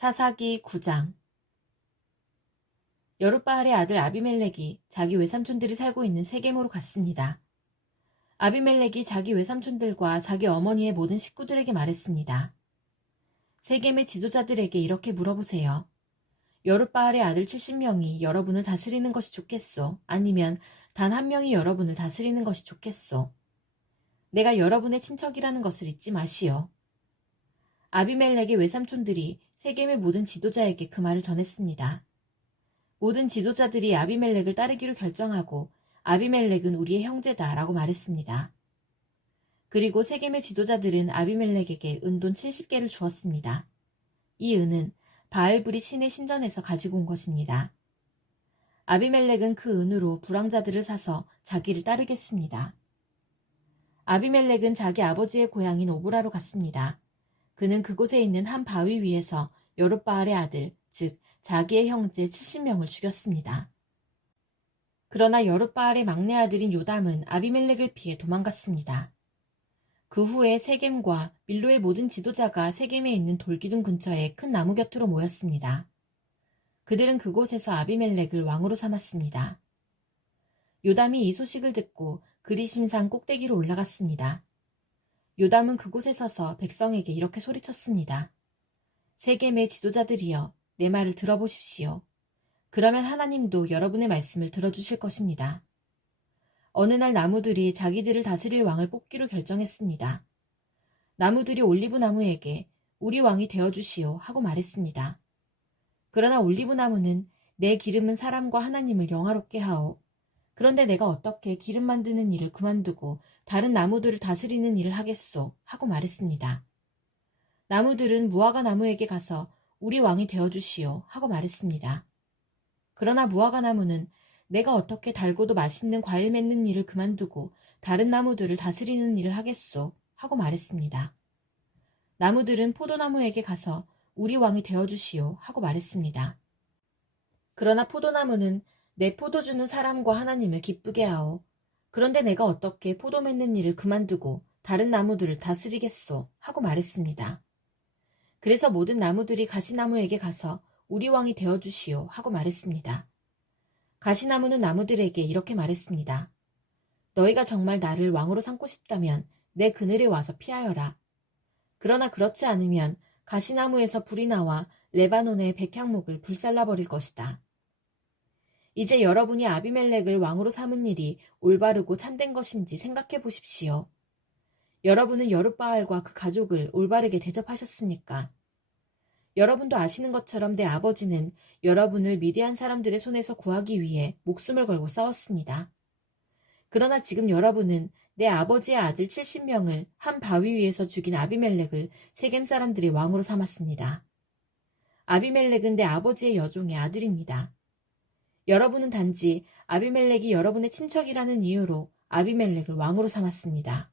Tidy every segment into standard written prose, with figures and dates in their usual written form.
사사기 9장. 여룻바알의 아들 아비멜렉이 자기 외삼촌들이 살고 있는 세겜으로 갔습니다. 아비멜렉이 자기 외삼촌들과 자기 어머니의 모든 식구들에게 말했습니다. 세겜의 지도자들에게 이렇게 물어보세요. 여룻바알의 아들 70명이 여러분을 다스리는 것이 좋겠소? 아니면 단 한 명이 여러분을 다스리는 것이 좋겠소? 내가 여러분의 친척이라는 것을 잊지 마시오. 아비멜렉의 외삼촌들이 세겜의 모든 지도자에게 그 말을 전했습니다. 모든 지도자들이 아비멜렉을 따르기로 결정하고 아비멜렉은 우리의 형제다 라고 말했습니다. 그리고 세겜의 지도자들은 아비멜렉에게 은돈 70개를 주었습니다. 이 은은 바알브리 신의 신전에서 가지고 온 것입니다. 아비멜렉은 그 은으로 불황자들을 사서 자기를 따르겠습니다. 아비멜렉은 자기 아버지의 고향인 오브라로 갔습니다. 그는 그곳에 있는 한 바위 위에서 여룻바알의 아들, 즉 자기의 형제 70명을 죽였습니다. 그러나 여룻바알의 막내 아들인 요담은 아비멜렉을 피해 도망갔습니다. 그 후에 세겜과 밀로의 모든 지도자가 세겜에 있는 돌기둥 근처의 큰 나무 곁으로 모였습니다. 그들은 그곳에서 아비멜렉을 왕으로 삼았습니다. 요담이 이 소식을 듣고 그리심산 꼭대기로 올라갔습니다. 요담은 그곳에 서서 백성에게 이렇게 소리쳤습니다. 세겜의 지도자들이여, 내 말을 들어보십시오. 그러면 하나님도 여러분의 말씀을 들어주실 것입니다. 어느 날 나무들이 자기들을 다스릴 왕을 뽑기로 결정했습니다. 나무들이 올리브 나무에게 우리 왕이 되어주시오 하고 말했습니다. 그러나 올리브 나무는 내 기름은 사람과 하나님을 영화롭게 하오. 그런데 내가 어떻게 기름 만드는 일을 그만두고 다른 나무들을 다스리는 일을 하겠소? 하고 말했습니다. 나무들은 무화과 나무에게 가서 우리 왕이 되어주시오 하고 말했습니다. 그러나 무화과 나무는 내가 어떻게 달고도 맛있는 과일 맺는 일을 그만두고 다른 나무들을 다스리는 일을 하겠소? 하고 말했습니다. 나무들은 포도나무에게 가서 우리 왕이 되어주시오 하고 말했습니다. 그러나 포도나무는 내 포도 주는 사람과 하나님을 기쁘게 하오. 그런데 내가 어떻게 포도 맺는 일을 그만두고 다른 나무들을 다스리겠소? 하고 말했습니다. 그래서 모든 나무들이 가시나무에게 가서 우리 왕이 되어주시오 하고 말했습니다. 가시나무는 나무들에게 이렇게 말했습니다. 너희가 정말 나를 왕으로 삼고 싶다면 내 그늘에 와서 피하여라. 그러나 그렇지 않으면 가시나무에서 불이 나와 레바논의 백향목을 불살라버릴 것이다. 이제 여러분이 아비멜렉을 왕으로 삼은 일이 올바르고 참된 것인지 생각해 보십시오. 여러분은 여룻바알과 그 가족을 올바르게 대접하셨습니까? 여러분도 아시는 것처럼 내 아버지는 여러분을 미디안 사람들의 손에서 구하기 위해 목숨을 걸고 싸웠습니다. 그러나 지금 여러분은 내 아버지의 아들 70명을 한 바위 위에서 죽인 아비멜렉을 세겜 사람들의 왕으로 삼았습니다. 아비멜렉은 내 아버지의 여종의 아들입니다. 여러분은 단지 아비멜렉이 여러분의 친척이라는 이유로 아비멜렉을 왕으로 삼았습니다.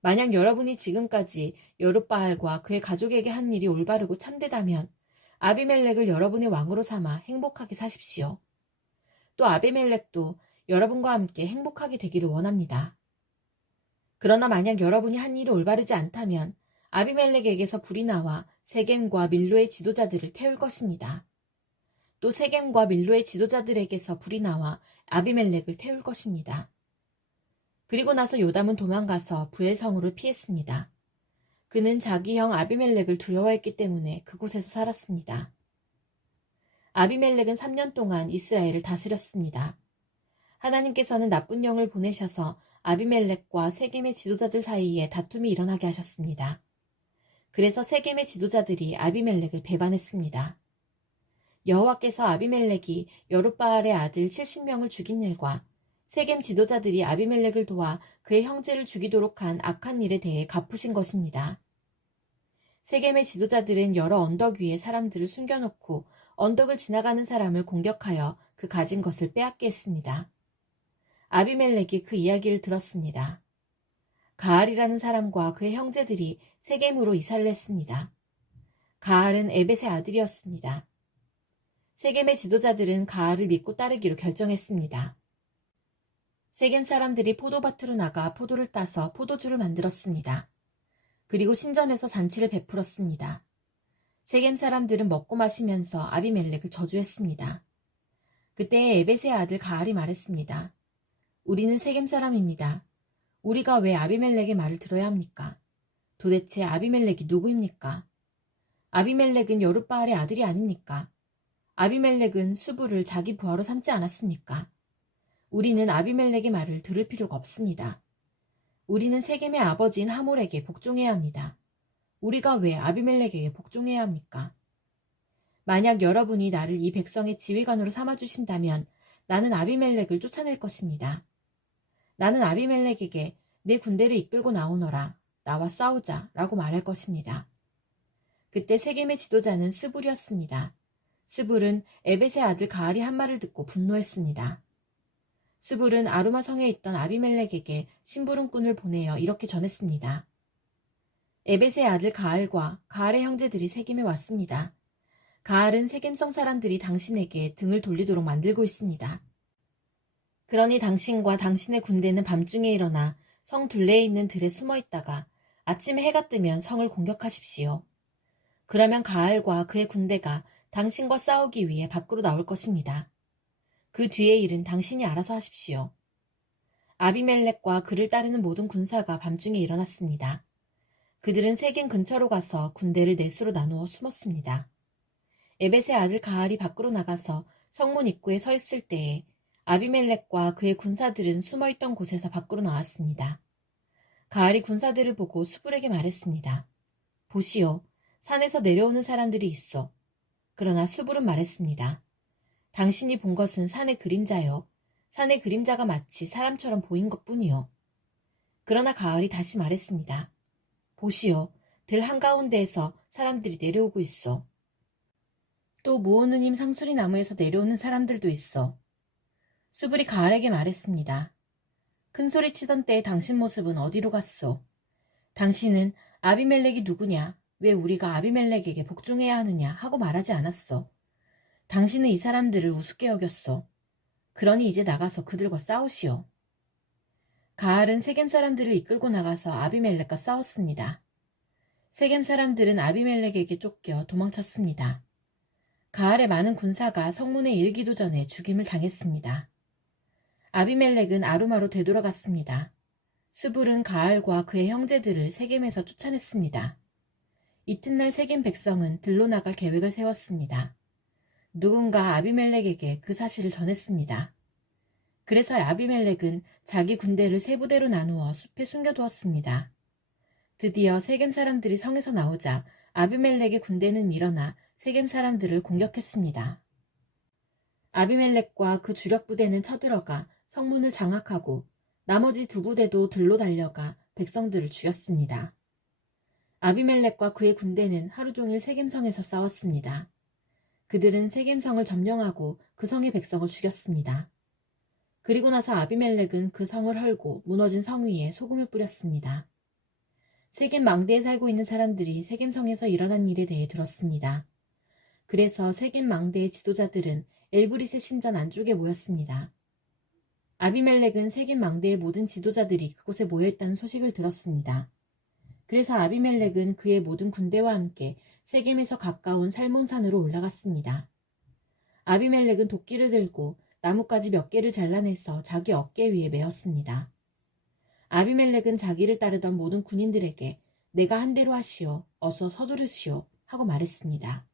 만약 여러분이 지금까지 여룻바알과 그의 가족에게 한 일이 올바르고 참되다면 아비멜렉을 여러분의 왕으로 삼아 행복하게 사십시오. 또 아비멜렉도 여러분과 함께 행복하게 되기를 원합니다. 그러나 만약 여러분이 한 일이 올바르지 않다면 아비멜렉에게서 불이 나와 세겜과 밀로의 지도자들을 태울 것입니다. 또 세겜과 밀로의 지도자들에게서 불이 나와 아비멜렉을 태울 것입니다. 그리고 나서 요담은 도망가서 부엘 성으로 피했습니다. 그는 자기 형 아비멜렉을 두려워했기 때문에 그곳에서 살았습니다. 아비멜렉은 3년 동안 이스라엘을 다스렸습니다. 하나님께서는 나쁜 영을 보내셔서 아비멜렉과 세겜의 지도자들 사이에 다툼이 일어나게 하셨습니다. 그래서 세겜의 지도자들이 아비멜렉을 배반했습니다. 여호와께서 아비멜렉이 여룻바알의 아들 70명을 죽인 일과 세겜 지도자들이 아비멜렉을 도와 그의 형제를 죽이도록 한 악한 일에 대해 갚으신 것입니다. 세겜의 지도자들은 여러 언덕 위에 사람들을 숨겨놓고 언덕을 지나가는 사람을 공격하여 그 가진 것을 빼앗게 했습니다. 아비멜렉이 그 이야기를 들었습니다. 가알이라는 사람과 그의 형제들이 세겜으로 이사를 했습니다. 가알은 에벳의 아들이었습니다. 세겜의 지도자들은 가알을 믿고 따르기로 결정했습니다. 세겜 사람들이 포도밭으로 나가 포도를 따서 포도주를 만들었습니다. 그리고 신전에서 잔치를 베풀었습니다. 세겜 사람들은 먹고 마시면서 아비멜렉을 저주했습니다. 그때 에벳의 아들 가알이 말했습니다. 우리는 세겜 사람입니다. 우리가 왜 아비멜렉의 말을 들어야 합니까? 도대체 아비멜렉이 누구입니까? 아비멜렉은 여룻바알의 아들이 아닙니까? 아비멜렉은 수부를 자기 부하로 삼지 않았습니까? 우리는 아비멜렉의 말을 들을 필요가 없습니다. 우리는 세겜의 아버지인 하몰에게 복종해야 합니다. 우리가 왜 아비멜렉에게 복종해야 합니까? 만약 여러분이 나를 이 백성의 지휘관으로 삼아주신다면 나는 아비멜렉을 쫓아낼 것입니다. 나는 아비멜렉에게 내 군대를 이끌고 나오너라. 나와 싸우자 라고 말할 것입니다. 그때 세겜의 지도자는 스불이었습니다. 스불은 에벳의 아들 가알이 한 말을 듣고 분노했습니다. 스불은 아루마 성에 있던 아비멜렉에게 심부름꾼을 보내어 이렇게 전했습니다. 에벳의 아들 가알과 가알의 형제들이 세겜에 왔습니다. 가알은 세겜성 사람들이 당신에게 등을 돌리도록 만들고 있습니다. 그러니 당신과 당신의 군대는 밤중에 일어나 성 둘레에 있는 들에 숨어 있다가 아침에 해가 뜨면 성을 공격하십시오. 그러면 가알과 그의 군대가 당신과 싸우기 위해 밖으로 나올 것입니다. 그 뒤의 일은 당신이 알아서 하십시오. 아비멜렉과 그를 따르는 모든 군사가 밤중에 일어났습니다. 그들은 세겜 근처로 가서 군대를 넷으로 나누어 숨었습니다. 에벳의 아들 가알이 밖으로 나가서 성문 입구에 서 있을 때에 아비멜렉과 그의 군사들은 숨어있던 곳에서 밖으로 나왔습니다. 가알이 군사들을 보고 수불에게 말했습니다. 보시오, 산에서 내려오는 사람들이 있어. 그러나 수불은 말했습니다. 당신이 본 것은 산의 그림자요. 산의 그림자가 마치 사람처럼 보인 것뿐이요. 그러나 가을이 다시 말했습니다. 보시오, 들 한가운데에서 사람들이 내려오고 있어. 또 모으느님 상수리 나무에서 내려오는 사람들도 있어. 수불이 가을에게 말했습니다. 큰 소리 치던 때의 당신 모습은 어디로 갔소? 당신은 아비멜렉이 누구냐? 왜 우리가 아비멜렉에게 복종해야 하느냐? 하고 말하지 않았어. 당신은 이 사람들을 우습게 여겼어. 그러니 이제 나가서 그들과 싸우시오. 가알은 세겜 사람들을 이끌고 나가서 아비멜렉과 싸웠습니다. 세겜 사람들은 아비멜렉에게 쫓겨 도망쳤습니다. 가알의 많은 군사가 성문에 이르기도 전에 죽임을 당했습니다. 아비멜렉은 아루마로 되돌아갔습니다. 스불은 가알과 그의 형제들을 세겜에서 쫓아냈습니다. 이튿날 세겜 백성은 들로 나갈 계획을 세웠습니다. 누군가 아비멜렉에게 그 사실을 전했습니다. 그래서 아비멜렉은 자기 군대를 세 부대로 나누어 숲에 숨겨두었습니다. 드디어 세겜 사람들이 성에서 나오자 아비멜렉의 군대는 일어나 세겜 사람들을 공격했습니다. 아비멜렉과 그 주력 부대는 쳐들어가 성문을 장악하고 나머지 두 부대도 들로 달려가 백성들을 죽였습니다. 아비멜렉과 그의 군대는 하루 종일 세겜성에서 싸웠습니다. 그들은 세겜성을 점령하고 그 성의 백성을 죽였습니다. 그리고 나서 아비멜렉은 그 성을 헐고 무너진 성 위에 소금을 뿌렸습니다. 세겜 망대에 살고 있는 사람들이 세겜성에서 일어난 일에 대해 들었습니다. 그래서 세겜 망대의 지도자들은 엘브릿의 신전 안쪽에 모였습니다. 아비멜렉은 세겜 망대의 모든 지도자들이 그곳에 모여있다는 소식을 들었습니다. 그래서 아비멜렉은 그의 모든 군대와 함께 세겜에서 가까운 살몬산으로 올라갔습니다. 아비멜렉은 도끼를 들고 나뭇가지 몇 개를 잘라내서 자기 어깨 위에 메었습니다. 아비멜렉은 자기를 따르던 모든 군인들에게 내가 한 대로 하시오, 어서 서두르시오 하고 말했습니다.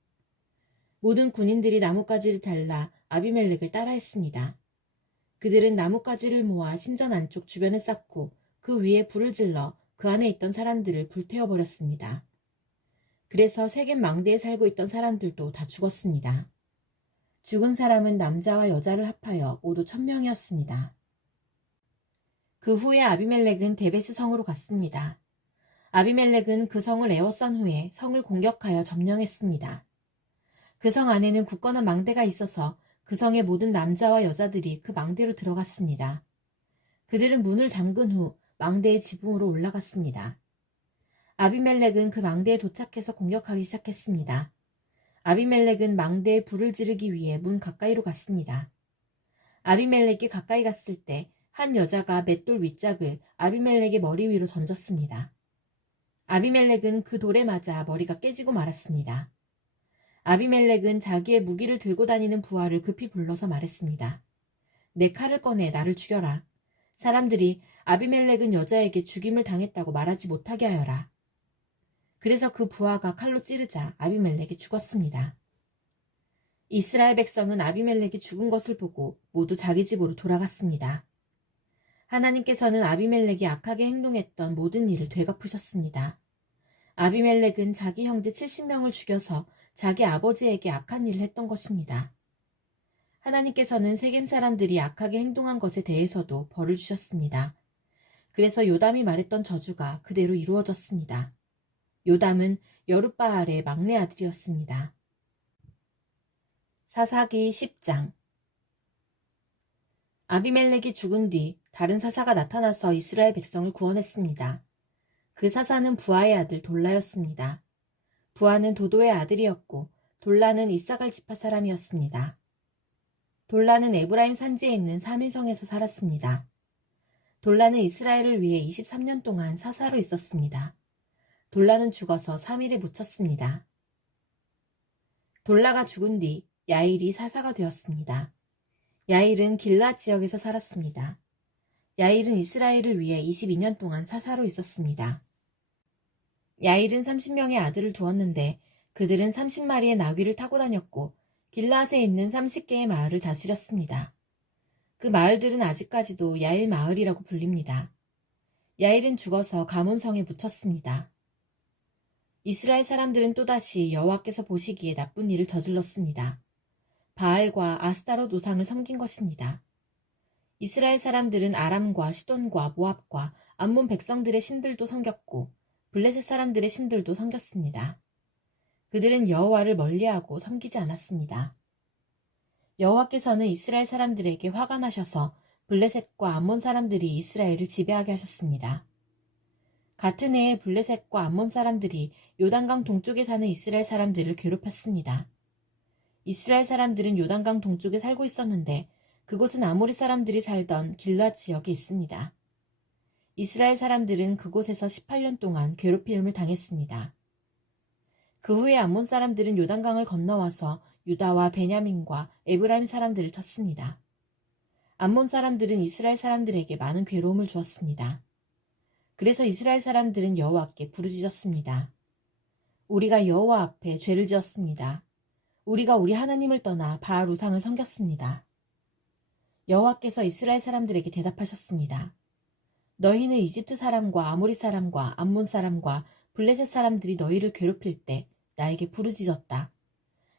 모든 군인들이 나뭇가지를 잘라 아비멜렉을 따라했습니다. 그들은 나뭇가지를 모아 신전 안쪽 주변에 쌓고 그 위에 불을 질러 그 안에 있던 사람들을 불태워버렸습니다. 그래서 세겜 망대에 살고 있던 사람들도 다 죽었습니다. 죽은 사람은 남자와 여자를 합하여 모두 1000명이었습니다. 그 후에 아비멜렉은 데베스 성으로 갔습니다. 아비멜렉은 그 성을 에워싼 후에 성을 공격하여 점령했습니다. 그 성 안에는 굳건한 망대가 있어서 그 성의 모든 남자와 여자들이 그 망대로 들어갔습니다. 그들은 문을 잠근 후 망대의 지붕으로 올라갔습니다. 아비멜렉은 그 망대에 도착해서 공격하기 시작했습니다. 아비멜렉은 망대에 불을 지르기 위해 문 가까이로 갔습니다. 아비멜렉이 가까이 갔을 때 한 여자가 맷돌 윗짝을 아비멜렉의 머리 위로 던졌습니다. 아비멜렉은 그 돌에 맞아 머리가 깨지고 말았습니다. 아비멜렉은 자기의 무기를 들고 다니는 부하를 급히 불러서 말했습니다. 내 칼을 꺼내 나를 죽여라. 사람들이 아비멜렉은 여자에게 죽임을 당했다고 말하지 못하게 하여라. 그래서 그 부하가 칼로 찌르자 아비멜렉이 죽었습니다. 이스라엘 백성은 아비멜렉이 죽은 것을 보고 모두 자기 집으로 돌아갔습니다. 하나님께서는 아비멜렉이 악하게 행동했던 모든 일을 되갚으셨습니다. 아비멜렉은 자기 형제 70명을 죽여서 자기 아버지에게 악한 일을 했던 것입니다. 하나님께서는 세겜 사람들이 악하게 행동한 것에 대해서도 벌을 주셨습니다. 그래서 요담이 말했던 저주가 그대로 이루어졌습니다. 요담은 여룻바알의 막내 아들이었습니다. 사사기 10장. 아비멜렉이 죽은 뒤 다른 사사가 나타나서 이스라엘 백성을 구원했습니다. 그 사사는 부하의 아들 돌라였습니다. 부하는 도도의 아들이었고 돌라는 이사갈 지파 사람이었습니다. 돌라는 에브라임 산지에 있는 사밀성에서 살았습니다. 돌라는 이스라엘을 위해 23년 동안 사사로 있었습니다. 돌라는 죽어서 3일에 묻혔습니다. 돌라가 죽은 뒤 야일이 사사가 되었습니다. 야일은 길라 지역에서 살았습니다. 야일은 이스라엘을 위해 22년 동안 사사로 있었습니다. 야일은 30명의 아들을 두었는데 그들은 30마리의 나귀를 타고 다녔고 길라앗에 있는 30개의 마을을 다스렸습니다. 그 마을들은 아직까지도 야일 마을이라고 불립니다. 야일은 죽어서 가문성에 묻혔습니다. 이스라엘 사람들은 또다시 여호와께서 보시기에 나쁜 일을 저질렀습니다. 바알과 아스타롯 우상을 섬긴 것입니다. 이스라엘 사람들은 아람과 시돈과 모압과 암몬 백성들의 신들도 섬겼고 블레셋 사람들의 신들도 섬겼습니다. 그들은 여호와를 멀리하고 섬기지 않았습니다. 여호와께서는 이스라엘 사람들에게 화가 나셔서 블레셋과 암몬 사람들이 이스라엘을 지배하게 하셨습니다. 같은 해에 블레셋과 암몬 사람들이 요단강 동쪽에 사는 이스라엘 사람들을 괴롭혔습니다. 이스라엘 사람들은 요단강 동쪽에 살고 있었는데 그곳은 아모리 사람들이 살던 길라 지역에 있습니다. 이스라엘 사람들은 그곳에서 18년 동안 괴롭힘을 당했습니다. 그 후에 암몬 사람들은 요단강을 건너와서 유다와 베냐민과 에브라임 사람들을 쳤습니다. 암몬 사람들은 이스라엘 사람들에게 많은 괴로움을 주었습니다. 그래서 이스라엘 사람들은 여호와께 부르짖었습니다. 우리가 여호와 앞에 죄를 지었습니다. 우리가 우리 하나님을 떠나 바알 우상을 섬겼습니다. 여호와께서 이스라엘 사람들에게 대답하셨습니다. 너희는 이집트 사람과 아모리 사람과 암몬 사람과 블레셋 사람들이 너희를 괴롭힐 때 나에게 부르짖었다.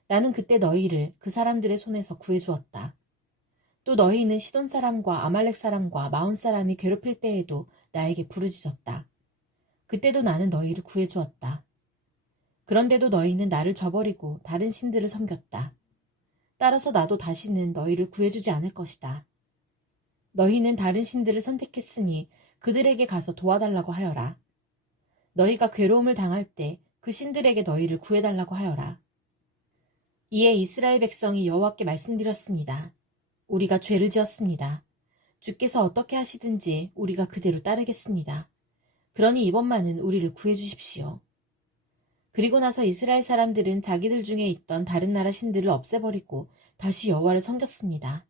나는 그때 너희를 그 사람들의 손에서 구해주었다. 또 너희는 시돈 사람과 아말렉 사람과 마온 사람이 괴롭힐 때에도 나에게 부르짖었다. 그때도 나는 너희를 구해주었다. 그런데도 너희는 나를 저버리고 다른 신들을 섬겼다. 따라서 나도 다시는 너희를 구해주지 않을 것이다. 너희는 다른 신들을 선택했으니 그들에게 가서 도와달라고 하여라. 너희가 괴로움을 당할 때 그 신들에게 너희를 구해달라고 하여라. 이에 이스라엘 백성이 여호와께 말씀드렸습니다. 우리가 죄를 지었습니다. 주께서 어떻게 하시든지 우리가 그대로 따르겠습니다. 그러니 이번만은 우리를 구해주십시오. 그리고 나서 이스라엘 사람들은 자기들 중에 있던 다른 나라 신들을 없애버리고 다시 여호와를 섬겼습니다.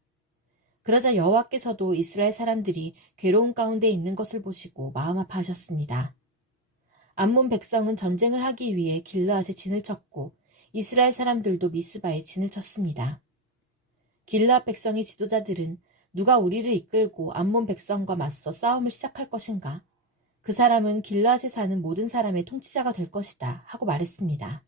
그러자 여호와께서도 이스라엘 사람들이 괴로움 가운데 있는 것을 보시고 마음 아파하셨습니다. 암몬 백성은 전쟁을 하기 위해 길르앗에 진을 쳤고 이스라엘 사람들도 미스바에 진을 쳤습니다. 길르앗 백성의 지도자들은 누가 우리를 이끌고 암몬 백성과 맞서 싸움을 시작할 것인가? 그 사람은 길르앗에 사는 모든 사람의 통치자가 될 것이다 하고 말했습니다.